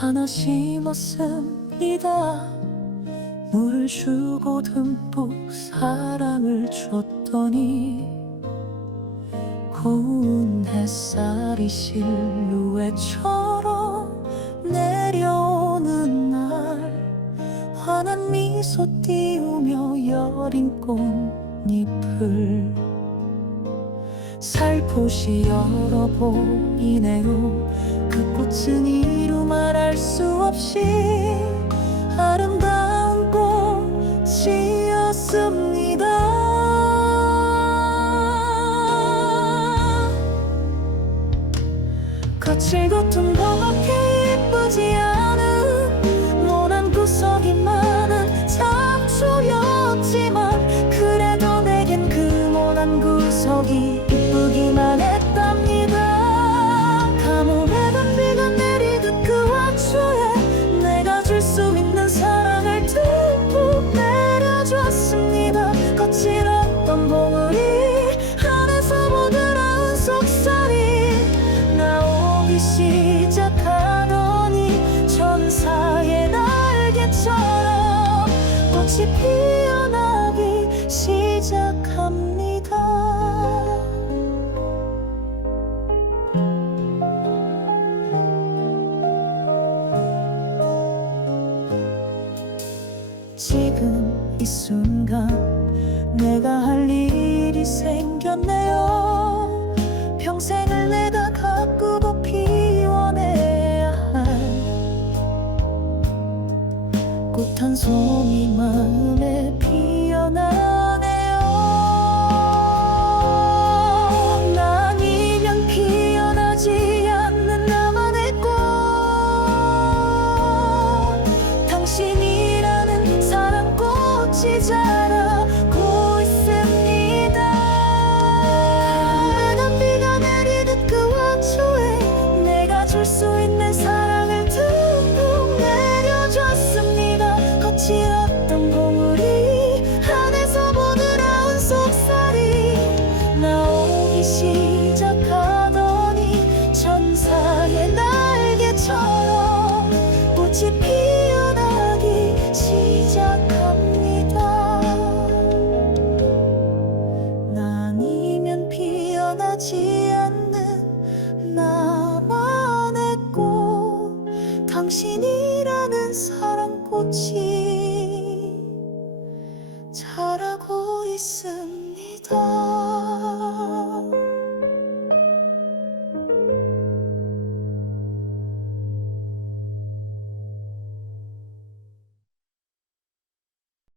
꽃이 하나 심었습니다. 물을 주고 듬뿍 사랑을 줬더니 고운 햇살이 실루엣처럼 내려오는 날 환한 미소 띄우며 여린 꽃잎을 살포시 열어보이네요 그 꽃은 이루 말할 수 없이 아름다운 꽃이었습니다. 거칠고 퉁명하게 꽃이 피어나기 시작합니다. 지금 이 순간 내가 할 일이 생겼네요 평생을 내가 한 송이 마음에 피어나 피어나기 시작합니다. 나이면 피어나지 않는 나만의 꽃 당신이라는 사랑꽃이